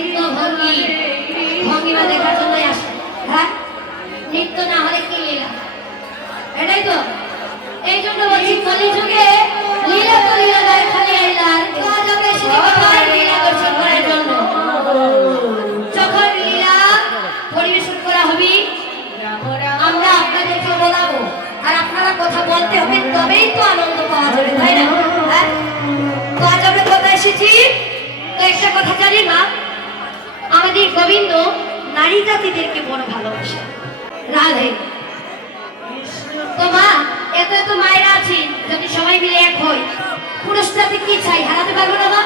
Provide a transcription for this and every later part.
নৃত্য ভঙ্গি ভঙ্গিমা দেখার জন্যই আসে। হ্যাঁ, নৃত্য না হলে কি লীলা, এটাই তো। এই জন্য বলছি কলিযুগে লীলা তো লীলা নয়, খালি আইলার কাজকে এসে কোথায় লীলা দর্শন করার জন্য। যখন লীলা পরিবেশন করা হবে আমরা আপনাদেরকে বলাবো, আর আপনারা কথা বলতে হবে, তবেই তো আনন্দ পাওয়া যাবে, তাই না? হ্যাঁ, তো আজ আমরা কোথায় এসেছি? তো একটা কথা জানি মা, আমাদের গোবিন্দ নারী জাতিদেরকে বড় ভালোবাসে, রাধে। তো মা, এত এত মায়েরা আছি, যদি সবাই মিলে এক হই, পুরুষ জাতি কি চাই? হারাতে পারবো না মা?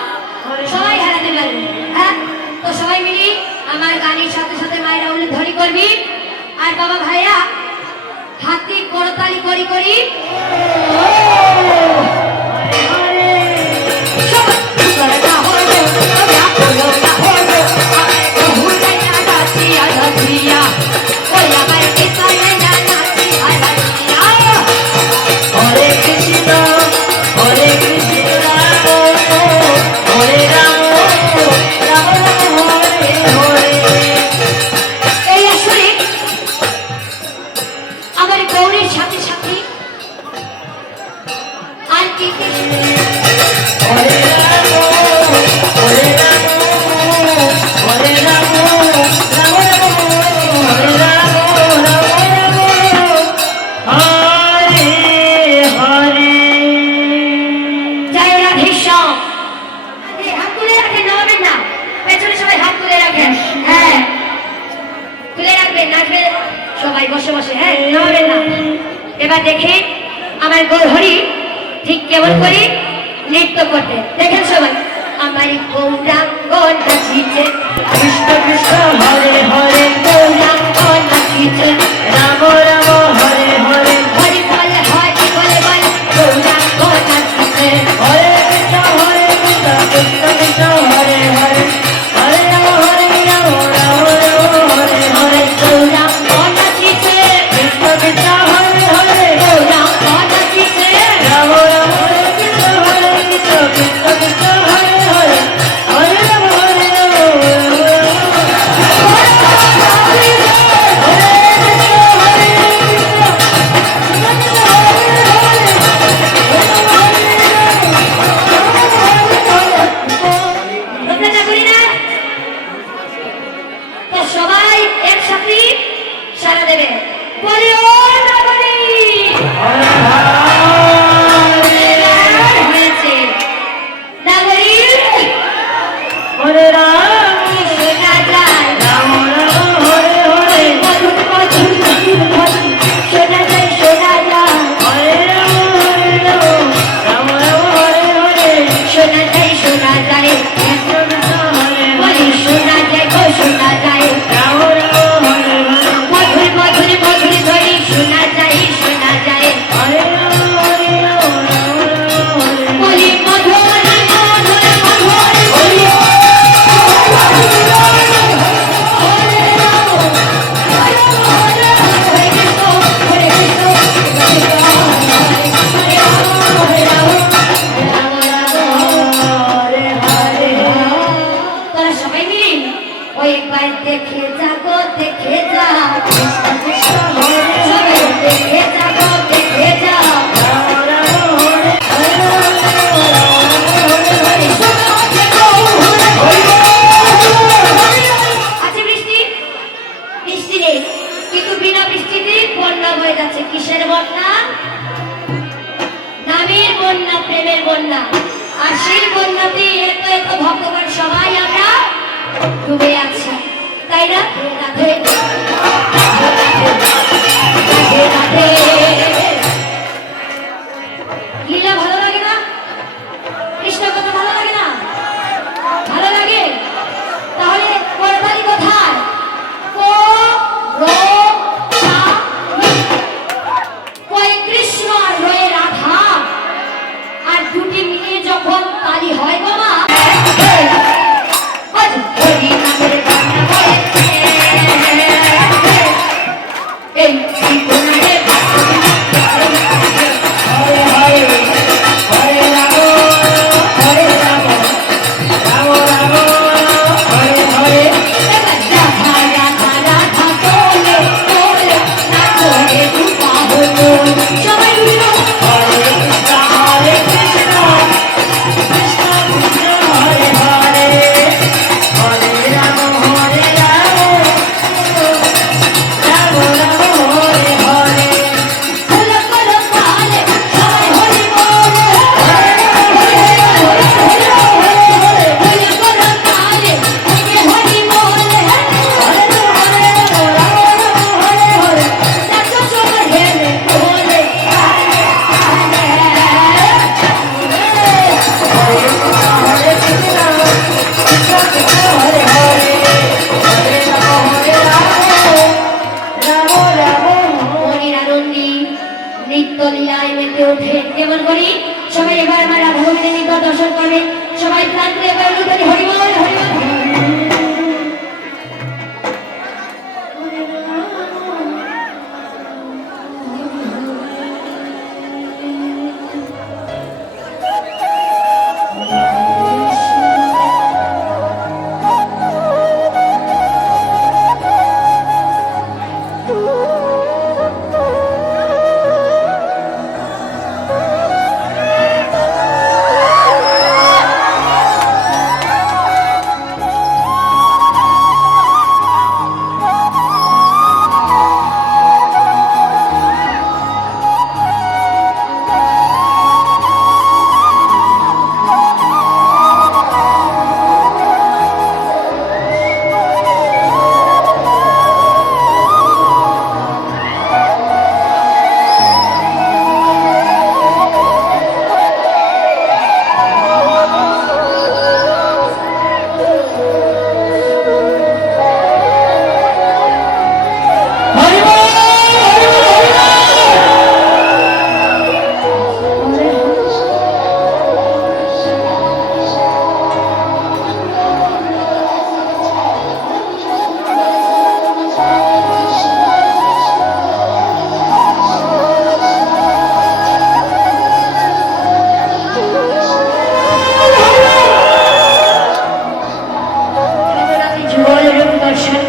সবাই হারাতে পারবো। হ্যাঁ, তো সবাই মিলে আমার গানের সাথে সাথে মায়েরা উল্লেখ করবি, আর বাবা ভাইয়া হাতি করতালি করি করি সবাই বসে বসে। হ্যাঁ, না এবার দেখে আমার গৌরহরি ঠিক কেমন করি নৃত্য করতে, দেখেন সবাই। আমার গৌরাঙ্গ নাচিছে কৃষ্ণ কৃষ্ণ হরে হরে, গৌরাঙ্গ নাচিছে রাম রাম হরে হরে, হরি বলে হরি বলে বলে গৌরাঙ্গ নাচিছে হরে কৃষ্ণ কৃষ্ণ কৃষ্ণ হরে হরে, হরে রাম হরে রাম রাম রাম হরে হরে, গৌরাঙ্গ নাচিছে কৃষ্ণ কৃষ্ণ হরে হরে, গৌরাঙ্গ নাচিছে রাম রাম হরে কৃষ্ণ হরে কৃষ্ণ কৃষ্ণ কৃষ্ণ হরে হরে, হরে রাম হরে রাম সবাই একসাথে সারা দেবে, বলে ও নাগরী হয়েছে, নাগরী হরে রাম শোনা যায় রাম রাম হরে হরে, মধুর মধুর শোনা যায় হরে রাম রাম রাম হরে হরে, শোনা যায় বলি শোনা যায় গো শোনা যায় রাম রাম হরে হরে, মধুর মধুর মধুর ধরি শোনা যায় হরে রাম বলি মধুর মধুর মধুর বলি তোরা সবাই মিলে ওই একবার দেখে যাবো, দেখে যা কৃষ্ণ কৃষ্ণ হরে সবাই দেখে যাবো, দেখে যা আছে বৃষ্টি? বৃষ্টি নেই, কিন্তু বিনা বৃষ্টিতে বন্যা বয়ে যাচ্ছে। কিসের বন্যা? নামের বন্যা, প্রেমের বন্যা। আর সেই বন্যাতে এত এত ভগবান সবাই আমরা ডুবে আছি, তাই না? রাধে রাধে। লীলা ভালো লাগে না? কৃষ্ণ কথা ভালো লাগে না? ভালো লাগে? তাহলে করতালি কোথায়? কৃষ্ণ আর রয়ে রাধা, আর দুটি মিলিয়ে যখন তালি হয় বাবা, হরি নামের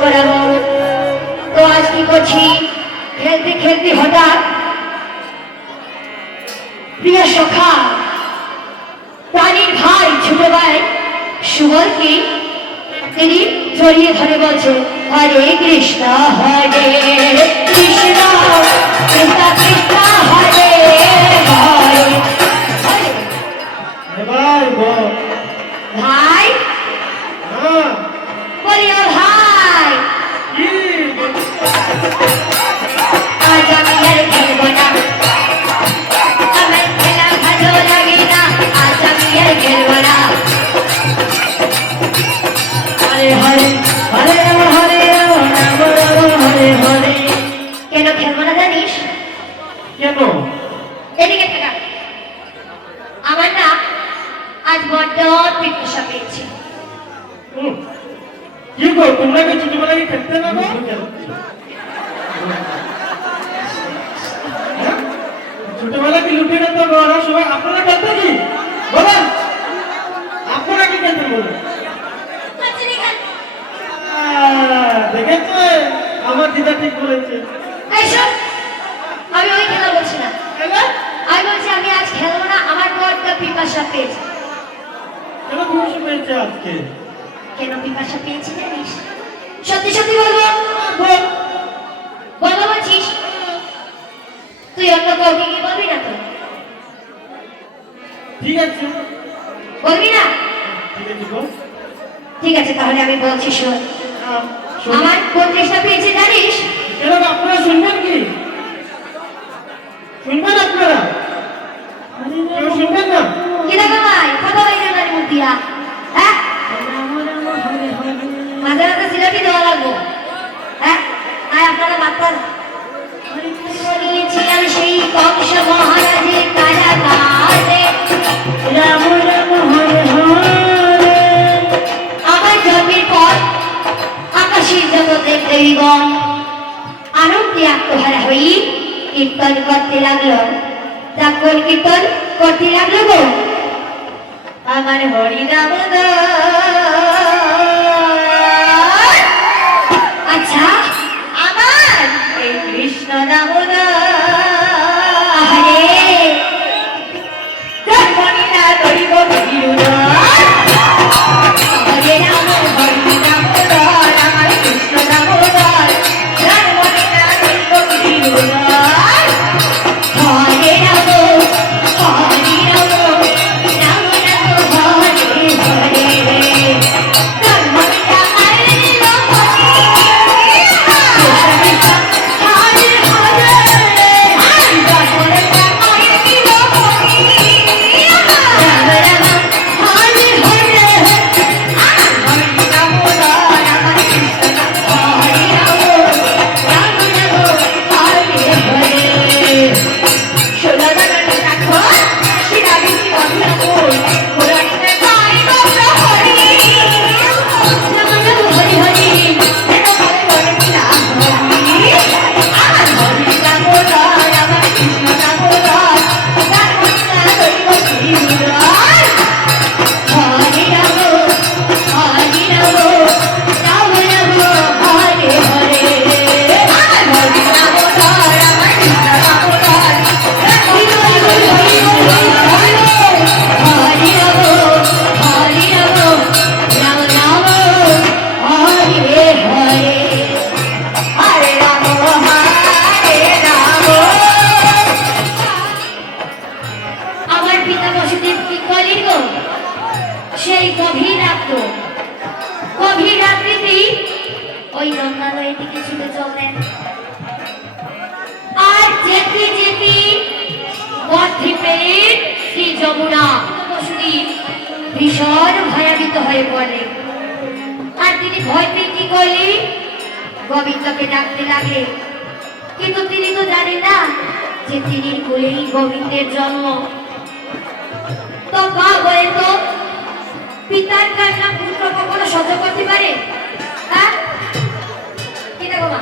করাবো। তো আজ কি করছি, খেলতে খেলতে হঠাৎ প্রিয় সখা প্রাণীর ভাই ছোট ভাই সুবলকে তিনি জড়িয়ে ধরে বলছে, হরে কৃষ্ণ হরে কৃষ্ণ কৃষ্ণ কৃষ্ণ হরে হরে। ভাই বল। ভাই হ্যাঁ বলিও ভাই, কি আজ আমি আর খেলবো না, আমার খেলা ভালো লাগে না, আজ আমি আর খেলবো না। হরে হরে হরে রাম হরে রাম রাম রাম হরে হরে। কেন খেলবো না জানিস? কেন? এদিকে থাকা, আমার না আজ বড্ড পিপাসা পেয়েছে। কি গো, তোমরা কি ছোটবেলায় খেলতে না গো? হ্যাঁ? ছোটবেলা কি লুটে না তো বড় সবাই আপনারা খেলতে কি বলেন? আপনারা কি খেলতে বলেন? দেখেছে আমার দিদা ঠিক বলেছে। এই শোন, আমি ওই খেলা বলছি না, তাহলে আমি বলছি আমি আজ খেলবো না, আমার বড্ড পিপাসা পেয়েছে। কেন খুশি পেয়েছে আজকে? কেন পিপাসা পেয়েছি জানিস? সত্যি সত্যি বলবো, বল। বলবো বলছিস? তুই অন্য কাউকে কি বলবি না তো? ঠিক আছে বলবি না? ঠিক আছে বল। ঠিক আছে, তাহলে আমি বলছি শোন। শোন। আমার কোন চেষ্টা পেয়েছে জানিস? কেন আপনারা শুনবেন কি? শুনবেন আপনারা? কেউ শুনবেন না? কি দেখো ভাই, কথা বলবে না মুখ দিয়া, হ্যাঁ? মাঝে মাঝে সিলেটি দেওয়া লাগবো, হ্যাঁ? আয় আপনারা বার্তা শুনিয়েছিলাম সেই কংস মহারাজের কারাগারে, রাম রাম হরে হরে। আমার জন্মের পর আকাশের জগতের দেবীগণ আনন্দে আত্মহারা হই কীর্তন করতে লাগলো। তখন কীর্তন করতে লাগলো গো, আমার হরিনাম আচ্ছা আমার এই কৃষ্ণ নাম আরে জন্মনি না দৈব হরে রাম হরি নাম আমার কৃষ্ণ নাম জন্মনি না দৈব হরে রাম হরি রাম রাম রাম হরে হরে জন্মনি না হরে রাম কৃষ্ণ হরে হরে জন্মনি না হরে আমার পিতা বসুদেব কি করিল সেই গভীর রাত্রিতেই ওই গঙ্গা নদীর দিকে ছুটে চললেন। আর যেতে যেতে পথে পেলেন শ্রী যমুনা। বসুদেব ভীষণ ভয়াবিত হয়ে পড়লেন, আর তিনি ভয় পেয়ে কি করলেন, গোবিন্দকে ডাকতে লাগলেন। কিন্তু তিনি তো জানেন না যে তিনি কোলেই গোবিন্দের জন্ম। তো মা বলেন তো, পিতার কান্না পুত্র কখনো সহ্য করতে পারে? হ্যাঁ কি দেখো মা,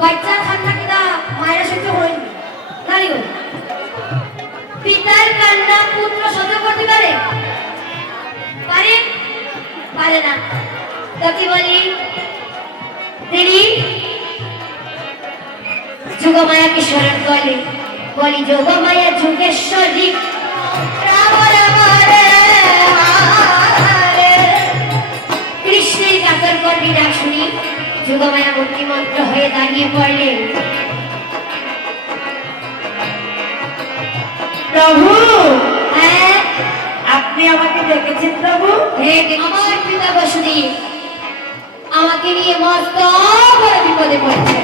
বাচ্চা কান্না কিনা মায়েরা সহ্য হয়নি নারী বলে, পিতার কান্না পুত্র সহ্য করতে পারে? পারে? পারে না। তো কি বলি, তিনি যোগমায়াকে স্মরণ করলে বলি যোগমায়া যোগেশ্বরী রাম রাম রে হরে। কৃষ্ণের কাতর কণ্ঠে ডাক শুনি যোগমায়া মূর্তিমন্ত্র হয়ে দাঁড়িয়ে পড়লেন। প্রভু, হ্যাঁ আপনি আমাকে ডেকেছেন প্রভু? আমার পিতা বসুদেব আমাকে নিয়ে মস্ত বড় বিপদে পড়েছে।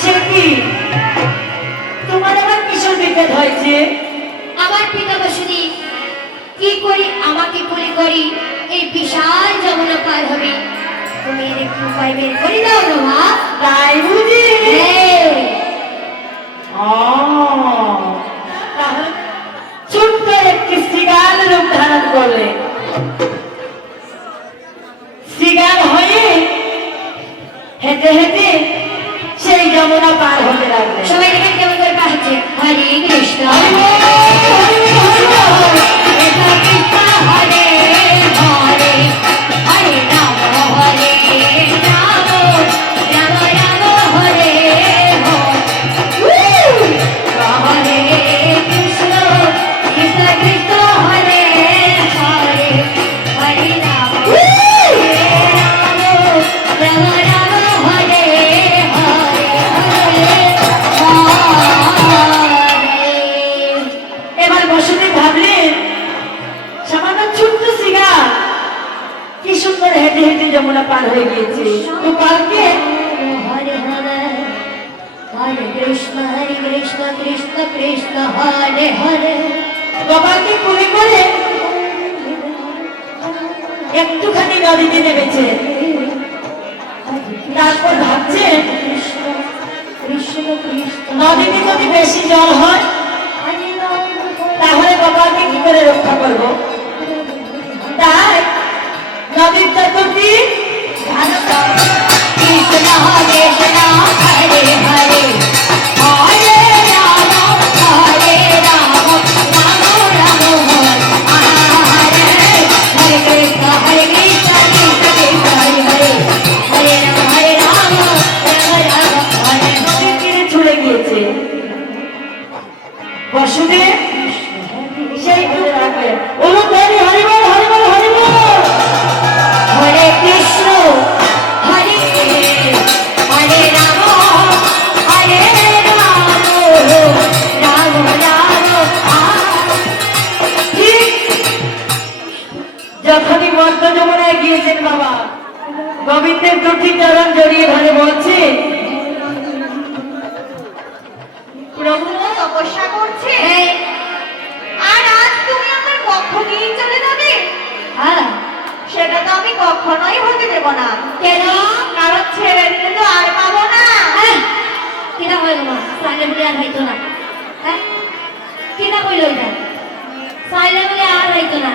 সে কি, তোমার আবার কিশোর বিপদ হয়েছে? আমার পিতা বসুদেব কি করি আমাকে কোলে করি এই বিশাল যমুনা পার হবে, তুমি এর একটু উপায় বের করে দাও না মা। তাই বুঝি? হ্যাঁ। তাহলে ছোট্ট একটি শৃগাল রূপ ধারণ করলে, শৃগাল হয়ে হেঁটে হেঁটে সেই যমুনা পার হতে লাগবে। সবাই দেখেন কেমন করে পার হচ্ছে। হরে কৃষ্ণ হরে কৃষ্ণ, হরে হরে হরে রাম হরে রাম রাম রাম হরে হরে কৃষ্ণ কৃষ্ণ কৃষ্ণ হরে হরে হরে রাম রাম রাম হরে হরে এবার বসুদেব ভাবলেন, সামান্য ছোট্ট শৃগাল কি সুন্দর হেঁটে হেঁটে যমুনা পার হয়ে গিয়েছে। গোপালকে হরে হরে হরে কৃষ্ণ কৃষ্ণ কৃষ্ণ হরে হরে গোপালকে কোলে করে একটুখানি নদীতে নেমেছে। তারপর ভাবছে, কৃষ্ণ কৃষ্ণ কৃষ্ণ নদীতে যদি বেশি জল হয় হরে রাম তাহলে গোপালকে কি করে রক্ষা করব? তাই নদীর চতুর্দিক কৃষ্ণ কৃষ্ণ হরে হরে হরে রাম হরে রাম রাম রাম হরে হরে কৃষ্ণ কৃষ্ণ কৃষ্ণ হরে হরে হরে রাম রাম রাম হরে নদীর তীরে ছুড়ে গিয়েছে। বসুদেব সেই বলে রাখবে, ওলো হরি হরি বল হরি বল হরি বল। হরে কৃষ্ণ হরে হরে রাম হরে রাম রাম রাম ঠিক যখনই মধ্য যমুনায় গিয়েছেন বাবা, গোবিন্দের দুটি চরণ জড়িয়ে ধরে বলছে, প্রভু তপস্যা করছে হ্যাঁ আর আজ তুমি আমার পক্ষ নিয়ে চলে যাবে? হ্যাঁ সেটা তো আমি কখনোই হতে দেব না। কেন কারণ ছেড়ে দিলে তো আর পাবো না। কিনা হইল মা সাইলে বলে আর হইতো না। হ্যাঁ কিনা হইল এটা সাইলে বলে আর হইতো না।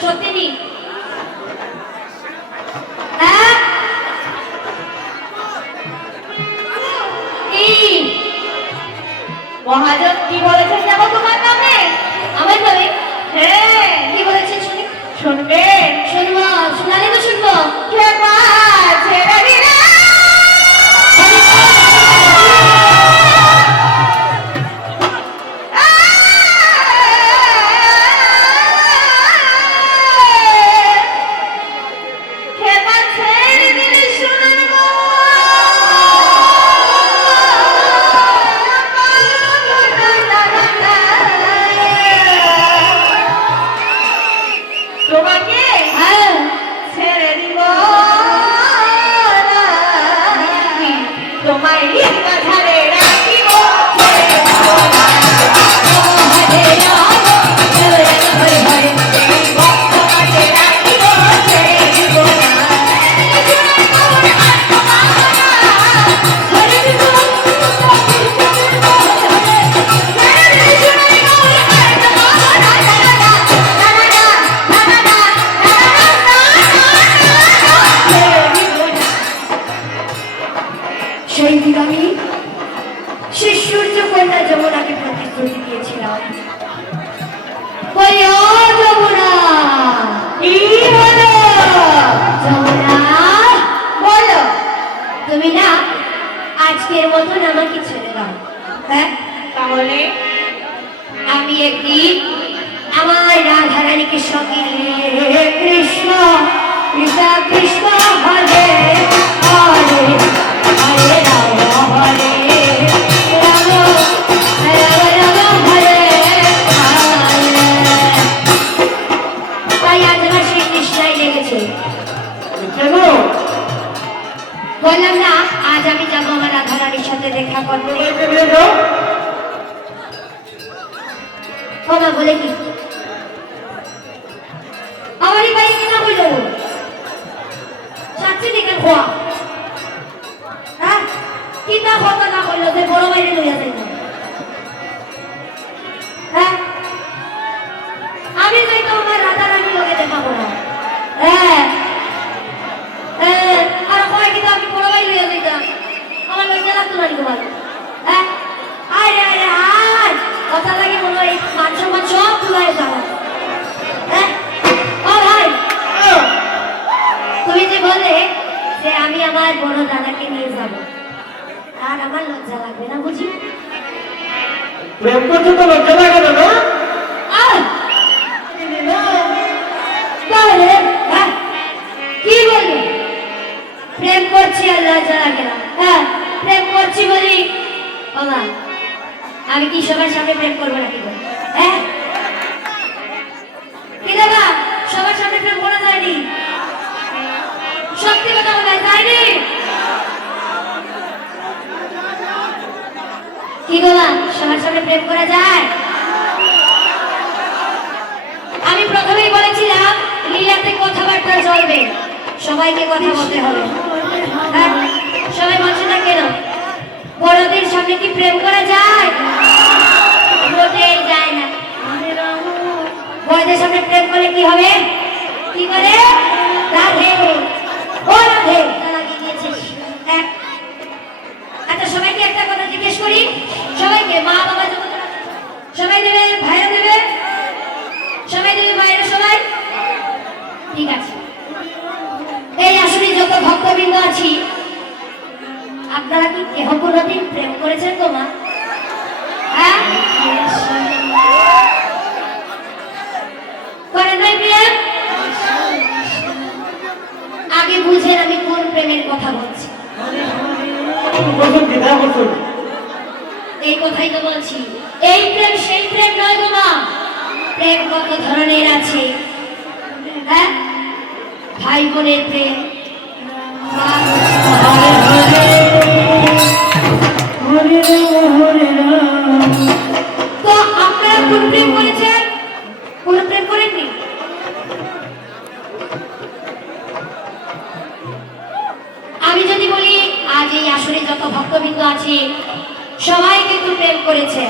সত্যি নি হ্যাঁ এই মহাজন কি বলেছেন জানো তোমার নামে? আমার নামে হ্যাঁ, কি বলেছেন শুনি শুনবে? শুনবো শোনালে তো শুনবো কে মা ছেড়ে দিলে? কে মা ছেড়ে দিলে শুনুন গো। তোমাকে হ্যাঁ ছেড়ে দিব না। তোমায় লিখা ধারে রাখিব, ছেড়ে দিব না। হরে রাম হরে হরে হরে তোমাকে রাখিব, ছেড়ে দিব না। হরে সেই দিন আমি সেই সূর্য কন্যা যমুনাকে প্রতিশ্রুতি দিয়েছিলাম বলি ও যমুনা কি হলো? যমুনা বললাম না আজ আমি যাবো আমার রাধা রানীর সাথে দেখা করবো। সবাইকে নিয়ে যাও। বাবা বলে কি আমারই ভাই কি না বললো সাচ্চি দিকে খোয়া হ্যাঁ কি না কথা না বললো যে বড় বাইরে লইয়া যাইতো হ্যাঁ আমি যাইতো আমার রাধা রানী লোকে দেখাবো না হ্যাঁ আর কয় কিন্তু আমি বড় ভাই লইয়া যাইতাম আমার লজ্জা লাগতো না তোমার হ্যাঁ আরে আরে আয় কথা লাগে মনে হয় মান সম্মান সব তুলাই যাওয়া হ্যাঁ ও ভাই তুমি যে বললে যে আমি আমার বড় দাদাকে নিয়ে যাব আর আমার লজ্জা লাগবে না বুঝি প্রেম করছো তো লজ্জা লাগে না না? আর তাহলে হ্যাঁ কি বলবো প্রেম করছি আর লজ্জা লাগে না হ্যাঁ প্রেম করছি বলি বাবা আমি কি সবার সামনে প্রেম করবো নাকি বল? হ্যাঁ কি দেবা সবার সামনে প্রেম করা যায়নি সত্যি কথা বলা যায়নি কি বলা সবার সামনে প্রেম করা যায় আমি প্রথমেই বলেছিলাম লীলাতে কথাবার্তা চলবে সবাইকে কথা বলতে হবে হ্যাঁ সবাই বলছে না কেন বড়দের সামনে কি প্রেম করা যায় মোটেই যায় না বড়দের সামনে প্রেম করলে কি হবে কি করে রাধে ও রাধে লাগিয়ে দিয়েছিস হ্যাঁ আচ্ছা সবাইকে একটা কথা জিজ্ঞেস করি সবাইকে মা বাবা যত সবাই দেবে ভাইরা দেবে সবাই দেবে ভাইরা সবাই ঠিক আছে এই আসলে যত ভক্তবৃন্দ আছি আপনারা কি কেহ কোনোদিন প্রেম করেছেন তো মা হ্যাঁ করেন নাই প্রেম আগে বুঝেন আমি কোন প্রেমের কথা বলছি বলছো কি না বলছো এই কথাই তো বলছি এই প্রেম সেই প্রেম নয় গো মা প্রেম কত ধরনের আছে হ্যাঁ ভাই বোনের প্রেম মা তো আপনারা কোন প্রেম করেছেন কোন প্রেম করেননি আমি যদি বলি আজ এই আসরে যত ভক্তবৃন্দ আছে সবাই কিন্তু প্রেম করেছে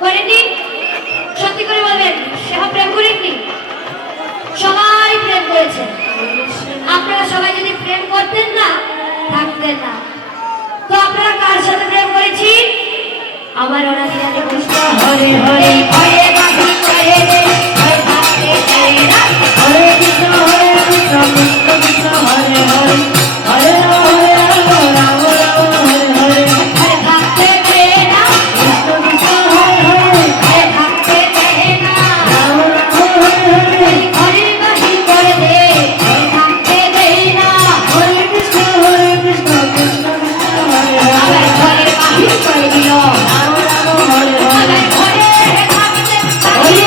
করেননি সত্যি করে বলবেন সে প্রেম করেননি সবাই প্রেম করেছে আপনারা সবাই যদি প্রেম করতেন না থাকতেন না তো আপনারা কার সাথে প্রেম করেছি আমার ওরা দিলাতে কৃষ্ণ হরে হরে হরে বাকি করে রে হরে থাকতে চায় না হরে কৃষ্ণ কৃষ্ণ কৃষ্ণ হরে হরে হরে রাম রাম রাম হরে হরে হরে থাকতে চায় না কৃষ্ণ কৃষ্ণ হরে হরে হরে থাকতে চায় না রাম রাম হরে হরে হরে বাকি করে দে হরে থাকতে দেই না হরে কৃষ্ণ কৃষ্ণ কৃষ্ণ হরে হরে আবার ঘরে বাহির করে দিল রাম রাম হরে হরে আবার ঘরে থাকতে চায় হরে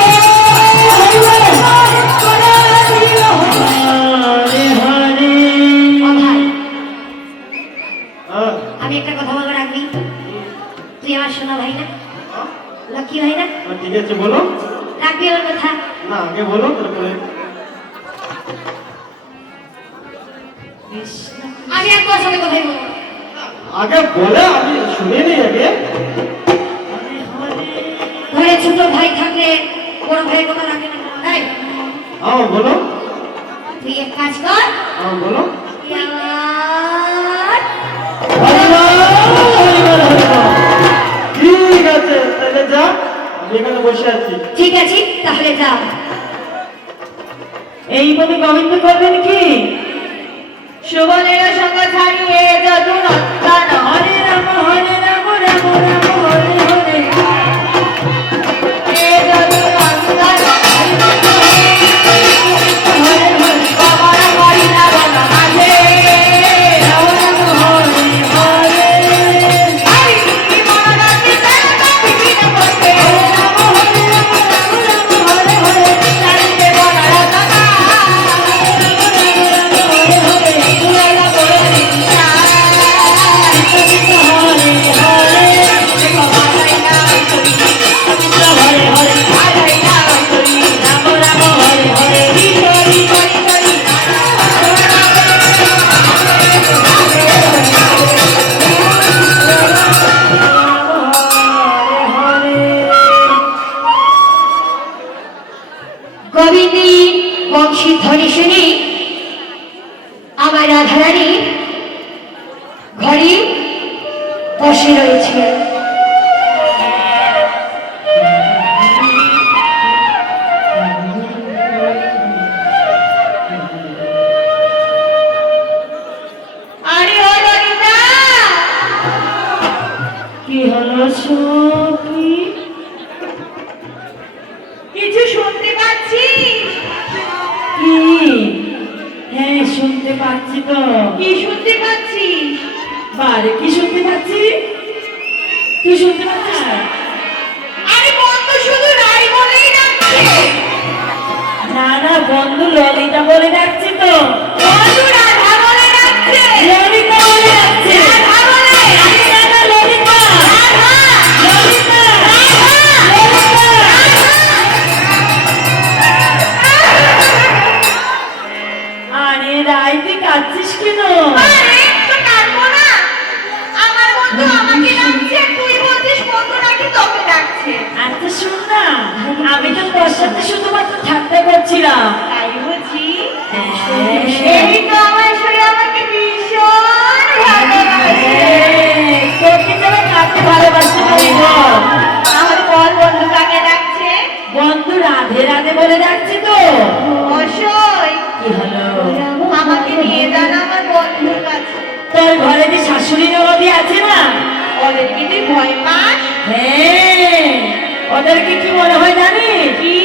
হরে করে দিল হরে হরে ও ভাই হ্যাঁ আমি একটা কথা বলবো রাখবি তুই আমার শোনা ভাই না লক্ষ্মী ভাই না ঠিক আছে বলো রাখবি আমার কথা না আগে বলো তারপরে আমি আর তোর সাথে কথাই বলবো আগে বলে আমি শুনে নিই আগে ঘরে ছোট ভাই থাকলে বড় ভাইয়ের কথা রাখে না তাই হ্যাঁ বলো তুই এক কাজ কর হ্যাঁ বলো তুই আমার ঠিক আছে তাহলে যা আমি এখানে বসে আছি ঠিক আছে তাহলে যা এই বলে গোবিন্দ করবেন কি সুবলের সঙ্গ ছাড়িয়ে যদু নন্দন হরে রাম হরে রাম রাম রাম হরে হরে এ যদু নন্দন হরে হরে বাবার বাড়ি না বাবা মাঝে রাম রাম হরে হরে আই কি মরা কি তেরা বিবিধ করতে রাম হরে রাম রাম রাম হরে হরে চারিতে বড় দাদা রাধারানী ঘরে বসে রয়েছে। আরে ও ললিতা, কি হলো সখী? কিছু শুনতে পাচ্ছিস? কি? হ্যাঁ শুনতে পাচ্ছি তো। কি শুনতে পাচ্ছিস? বারে কি শুনতে পাচ্ছি? তুই শুনতে পাচ্ছিস না? আরে বন্ধু শুধু রাই বলেই ডাকছে। না না বন্ধু ললিতা বলে ডাকছি তো। বন্ধু রাধা বলে ডাকছে। ললিতা বলে ডাকছে। রাধা বলে। আরে না না ললিতা। রাধা। ললিতা। আরে রাই তুই কাঁদছিস কেন? আরে তো কাঁদবো না। আমার বন্ধু আমাকে ডাকছে, তুই বলছিস বন্ধু নাকি তোকে ডাকছে। আচ্ছা শোন না, আমি তো তোর সাথে শুধুমাত্র ঠাট্টা করছিলাম। তাই বুঝি? হ্যাঁ। এই তো আমার শরীর আমাকে ভীষণ ভালোবাসে। তোকে যারা কাঁদতে ভালোবাসতে পারি বল। আমার বল বন্ধু কাকে ডাকছে? বন্ধু রাধে রাধে বলে ডাকছি তো। অবশ্যই। কি হলো? আমাকে নিয়ে যান আমার বন্ধুর কাছে। তোর ঘরে যে শাশুড়ি নবী আছে না, ওদের কি তুই ভয় পাস? হ্যাঁ ওদেরকে কি মনে হয় জানিস? কি?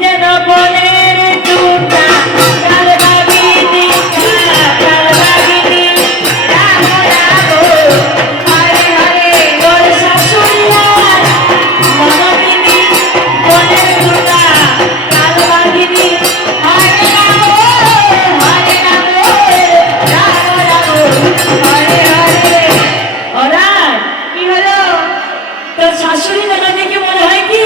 যেন বনের টুটা কাল বাগিনী কাল বাগিনী রাম রাম হরে হরে। তোর শাশুড়ি আর ননদিনী বনের টুটা কাল বাগিনী হরে রাম হরে রাম রাম রাম হরে হরে। ওরা কি হলো? তোর শাশুড়ি ননদিনীকে মনে হয় কি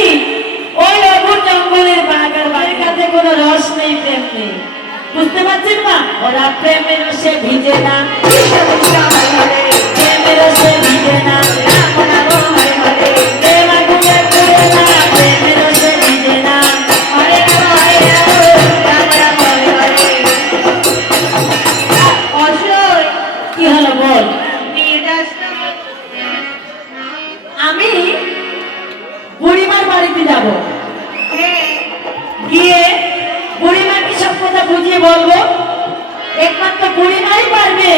ওই অপুর জঙ্গলের বাগার বাড়ির কাছে কোনো রস নেই, প্রেম নেই। বুঝতে পারছিস না? ওরা প্রেমের রসে ভিজে না, হরে হরে। প্রেমের রসে ভিজে না, রাম রাম হরে হরে। প্রেম আগুনে পুড়ে না, প্রেমের রসে ভিজে না। হরে রাম হরে রাম। রাম রাম হরে হরে। অসই, কি হলো বল? নিয়ে যাস না। আমি বুড়িমার বাড়িতে যাব, হ্যাঁ, গিয়ে বুড়িমাকে সব কথা বুঝিয়ে বলবো। একমাত্র বুড়িমাই পারবে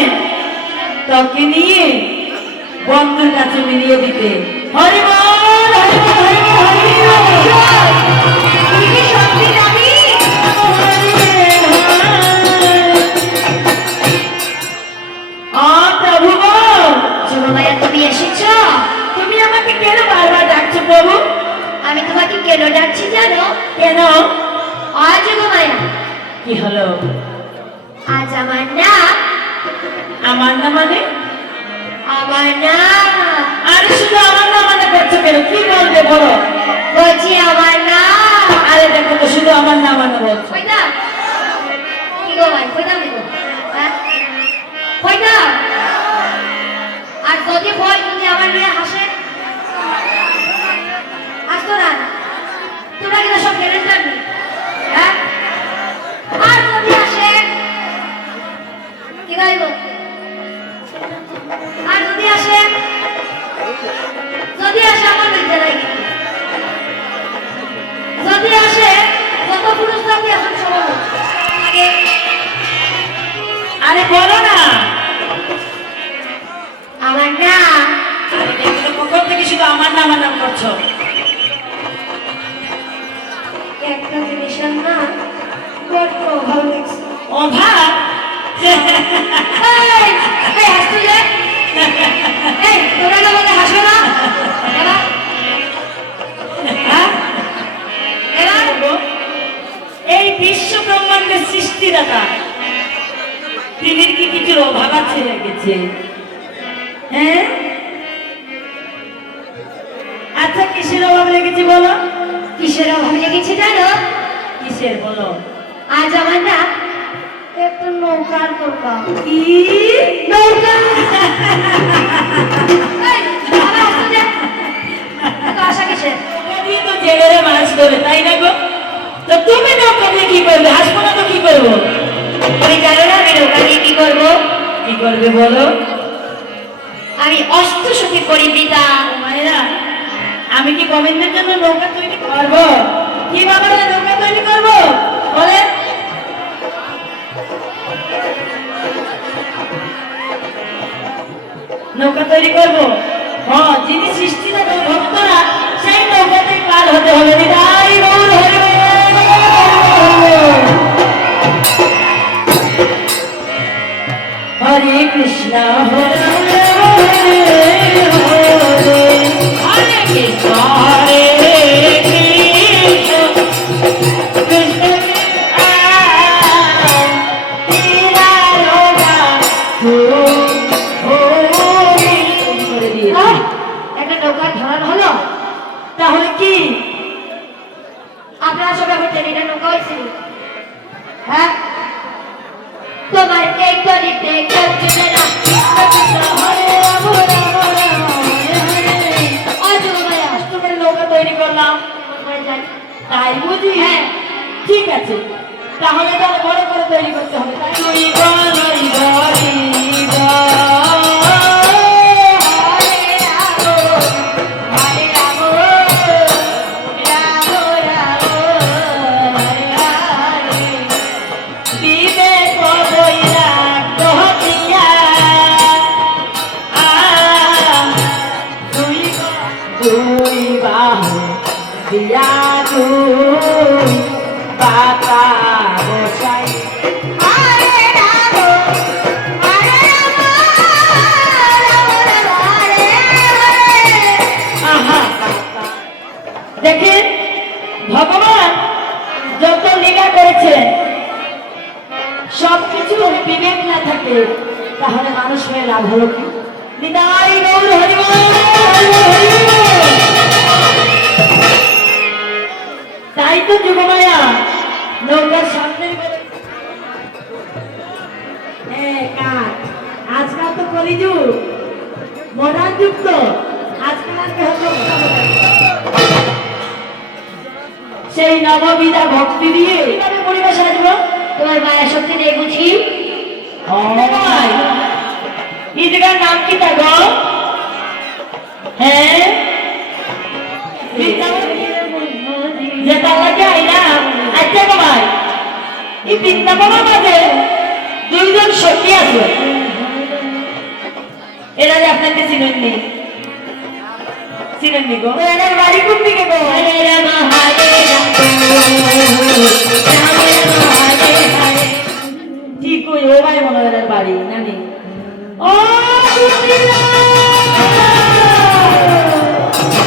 তোকে নিয়ে বন্ধুর কাছে মিলিয়ে দিতে। হরি বল হরি বল হরি বল হরি বল। তুই কি সত্যি যাবি? প্রভু গো, যোগমায়া তুমি এসেছো? তুমি আমাকে কেন বারবার ডাকছো প্রভু? আমি তোমাকে কেন ডাকছি জানো? কেন? আজ যোগমায়া, কি হলো? আজ আমার না, আমার না মানে? আমার না, আরে শুধু আমার না মানে করছো কেন? কি বলবে বলো? বলছি আমার না। আরে দেখো তো শুধু আমার না মানে বলছো। কইতা কি গো ভাই, কইতা কি গো? হ্যাঁ কইতা? আর যদি বল যদি আমার নিয়ে হাসে, হাসতো না, তোরা কিনা সব গেলে জানবি। হ্যাঁ আর যদি আসে কি গাইব? আর যদি আসে, যদি আসে আমার বিদ্যা লাগে, যদি আসে যত পুরুষ জাতি আসুন সবার আগে আরে বলো না। আমার না, আরে দেখো তো কখন থেকে শুধু আমার নাম করছো। একটা জিনিসের না বড্ড ভালো লাগছে। অভাব? এই, এই হাসতো যে? এই, তোরা না বলে হাসো না? এবার? হ্যাঁ? এবার? এই বিশ্ব ব্রহ্মাণ্ডের সৃষ্টিদাতা তিনি কি কিছুর অভাব আছে রেখেছে? হ্যাঁ আচ্ছা কিসের অভাব লেগেছে বলো? কিসের অভাব লেগেছে জানো? কিসের বলো? আজ আমার না একটু নৌকার দরকার। কি নৌকা? এই, আবার হাসতো যে? এত আশা কিসের? নৌকা দিয়ে তো জেলেরা মাছ ধরে, তাই না গো? তো তুমি নৌকা দিয়ে কি করবে? হাসবো না তো কি করবো? তুমি জানো না আমি নৌকা দিয়ে কি করবো? করবে বলো? আমি অষ্টসখী পরিবৃতা। মায়েরা, আমি কি গোবিন্দের জন্য নৌকা তৈরি করবো? কি বাবা নৌকা তৈরি করবো বলেন? নৌকা তৈরি করবো? হ্যাঁ, যিনি সৃষ্টি করে ভক্তরা সেই নৌকাতে পার হতে হবে। নিতাই গৌর হরি বল। হরে কৃষ্ণ হরে হরে হরে কৃষ্ণ হরে কৃষ্ণ কৃষ্ণ একটা নৌকা ধরান হলো, তাহলে কি আপনারা সবাই বলছেন এটা নৌকা হয়েছে? হ্যাঁ, তোমার এই গলিতে কেউ চিনে না। হরে রাম রাম রাম হরে হরে। অজুমায়া তুমি নৌকা তৈরি করলাম হয়ে যায়। তাই বুঝি? হ্যাঁ, ঠিক আছে, তাহলে তাহলে বড় করে তৈরি করতে হবে। তাই তুই বলাই বলি দিয়া তুই বাতা বসাই হরে রাম হরে রাম রাম রাম হরে হরে। আহা দেখেন, ভগবান যত লীলা করেছেন সবকিছু বিবেক না থাকে তাহলে মানুষ হয়ে লাভ হলো কি? নিতাই গৌর হরি বল, হরি বল। তাই তো যুগমায়া নৌকার সামনে কাঠ। আজকাল তো কলিযুগ, মডার্ন যুগ, তো আজকাল আর কেউ নৌকা বানায় না। সেই নববিধা ভক্তি দিয়ে কিভাবে পরিবেশ আসবো? তোমার মায়ের শক্তি নেই বুঝি? এই জায়গার নাম কি তা গো? হ্যাঁ, যেটা লাগে আইলাম। আচ্ছা গো ভাই, এই বৃন্দাবনের মাঝে দুইজন সখী আছে, এরা যে আপনাকে চিনেননি? চিনেননি গো? এদের বাড়ি কোন দিকে গো? হরে রাম হরে রাম রাম রাম হরে হরে। ঠিক ওই ও ভাই মনে হয় এদের বাড়ি নানি। ও কুপিলা,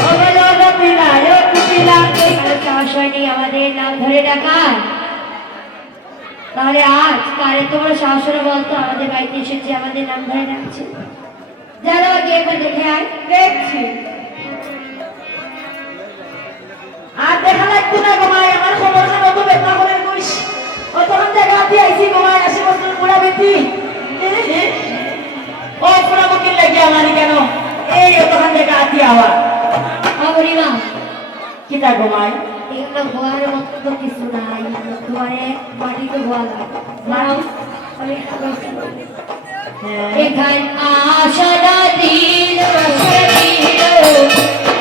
ও বলো কুপিলা, ও কুপিলা। সাহস হয়নি আমাদের নাম ধরে ডাকার? তাহলে আজ কারে তোমার সাহস হলো বলতো আমাদের বাড়িতে এসেছে আমাদের নাম ধরে ডাকছে? যারা গিয়ে একবার দেখে আয়। দেখছি আর দেখা লাগতো না গোমাই, আমার খবরটা অত বেতা করে কইস। অতক্ষণ জায়গা দিয়ে আইছি গোমাই, আসে বছর পুরা বেটি। ও পুরা বকিল লাগিয়ে আমারই কেন এই অতক্ষণ জায়গা দিয়ে আওয়া অগরিমা কিতা গোমাই? এগুলো ভোয়ার মতো তো কিছু নাই, দুয়ারে মাটি তো ভোয়া লাগে। দাঁড়াও, আমি একটা বলছি। হ্যাঁ, এখান আশা দিল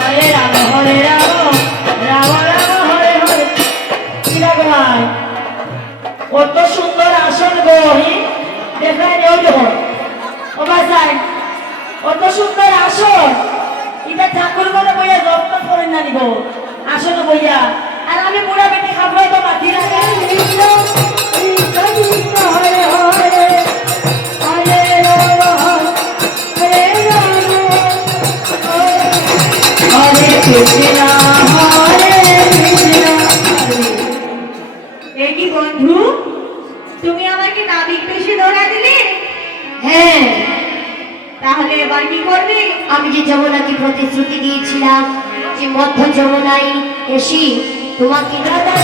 হরে রাম হরে রাম রাম রাম হরে হরে। কিরা গোমাই কত সুন্দর আসন গো, দেখায় নেও যখন ও বাসায় কত সুন্দর আসন। এটা ঠাকুর ঘরে বইয়া যত্ন করেন না নিব আসন বইয়া, আর আমি বুড়া বেটি খাবো তো মাটি লাগা। হরে হরে হরে রাম হরে রাম হরে কৃষ্ণ হরে কৃষ্ণ। এ কি বন্ধু, তুমি আমাকে নাবিক বেশি ধরা দিলে? হ্যাঁ, তাহলে এবার কি করবে? আমি যে যমুনাকে প্রতিশ্রুতি দিয়েছিলাম যে মধ্য যমুনায় এসি তোমাকে দাদা